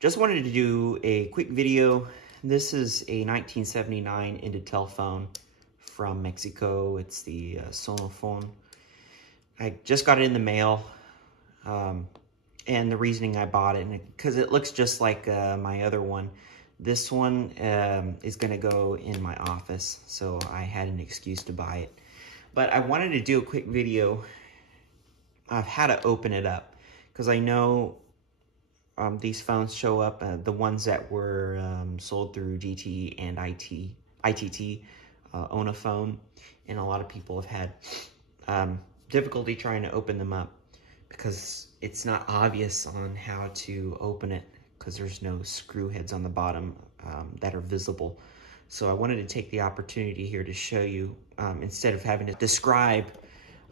Just wanted to do a quick video. This is a 1979 Indetel phone from Mexico. It's the Sonofon. I just got it in the mail, and the reasoning I bought it, because it looks just like my other one. This one is going to go in my office, so I had an excuse to buy it. But I wanted to do a quick video of how to open it up, because I know these phones show up, the ones that were sold through GTE and ITT, Sonofon, and a lot of people have had difficulty trying to open them up because it's not obvious on how to open it, because there's no screw heads on the bottom that are visible. So I wanted to take the opportunity here to show you, instead of having to describe,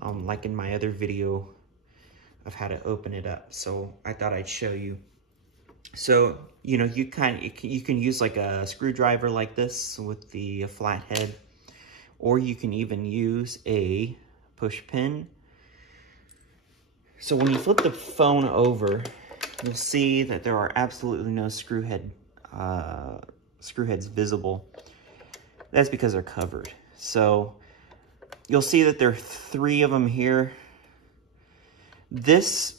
like in my other video, of how to open it up. So I thought I'd show you. So, you know, you can use like a screwdriver like this with the flat head, or you can even use a push pin. So when you flip the phone over, you'll see that there are absolutely no screw heads visible. That's because they're covered. So you'll see that there are 3 of them here. This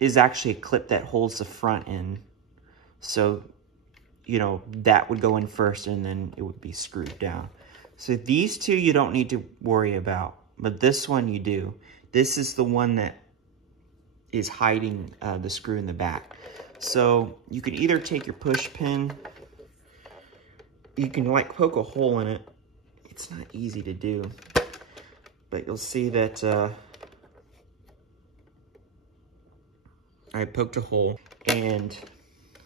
is actually a clip that holds the front end. So, you know, that would go in first and then it would be screwed down. So these 2 you don't need to worry about, but this one you do. This is the one that is hiding the screw in the back. So you can either take your push pin, you can like poke a hole in it. It's not easy to do, but you'll see that I poked a hole, and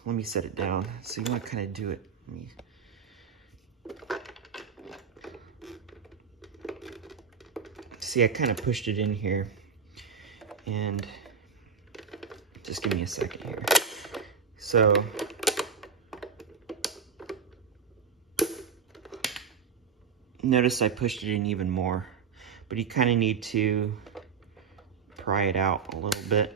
let me set it down. So you want to kind of do it. See, I kind of pushed it in here, and just give me a second here. So notice I pushed it in even more, but you kind of need to pry it out a little bit.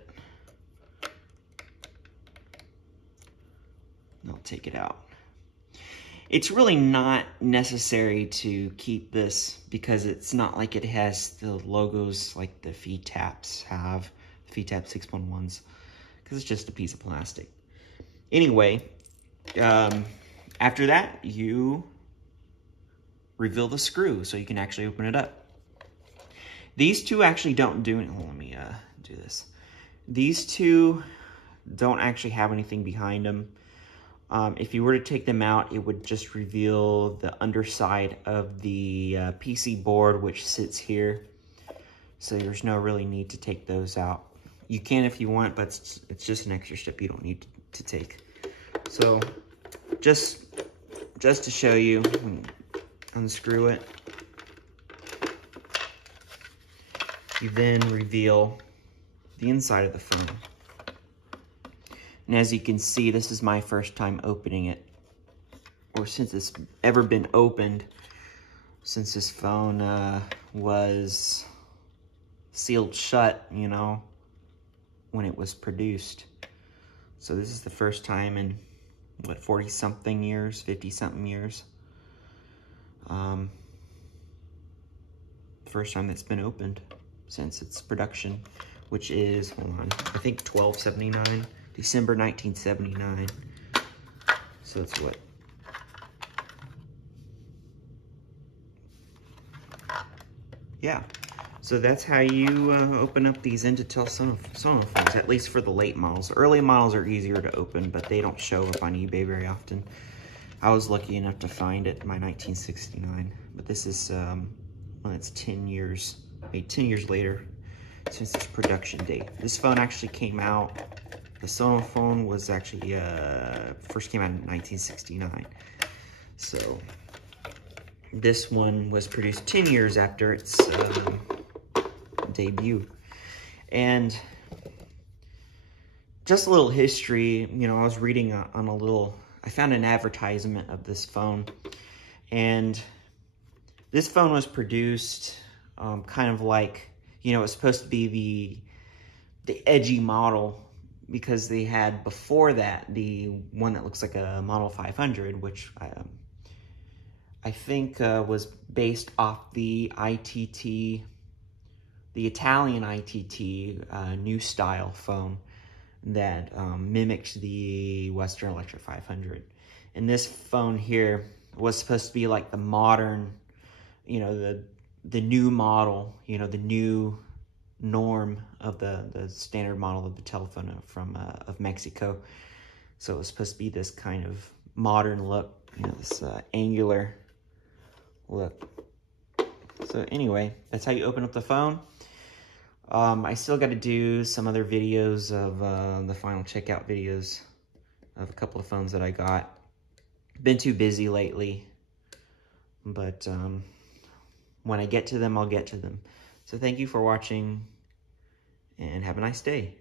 I'll take it out. It's really not necessary to keep this, because it's not like it has the logos like the feed taps have, the feed tap 611s, because it's just a piece of plastic. Anyway, after that, you reveal the screw so you can actually open it up. These 2 actually don't do it. Let me do this. These 2 don't actually have anything behind them. If you were to take them out, it would just reveal the underside of the PC board, which sits here. So there's no really need to take those out. You can if you want, but it's just an extra step you don't need to take. So just to show you, unscrew it. You then reveal the inside of the phone. And as you can see, this is my first time opening it, or since it's ever been opened, since this phone was sealed shut, you know, when it was produced. So this is the first time in, what, 40-something years, 50-something years. First time that's been opened since its production, which is, hold on, I think 1279. December 1979. So that's what? Yeah. So that's how you open up these Indetel Sonofons, at least for the late models. Early models are easier to open, but they don't show up on eBay very often. I was lucky enough to find it in my 1969. But this is when it's 10 years, maybe 10 years later since its production date. This phone actually came out, the Sonofon was actually, first came out in 1969. So this one was produced 10 years after its debut. And just a little history, you know, I was reading on a little, I found an advertisement of this phone. And this phone was produced kind of like, you know, it's supposed to be the edgy model because they had before that the one that looks like a Model 500, which I think was based off the ITT, the Italian ITT new style phone that mimicked the Western Electric 500. And this phone here was supposed to be like the modern, you know, the new model, you know, the new norm of the standard model of the telephone from of Mexico. So it was supposed to be this kind of modern look, you know, this angular look. So anyway, that's how you open up the phone. I still got to do some other videos of the final checkout videos of a couple of phones that I got. Been too busy lately, but when I get to them, I'll get to them. So thank you for watching, and have a nice day.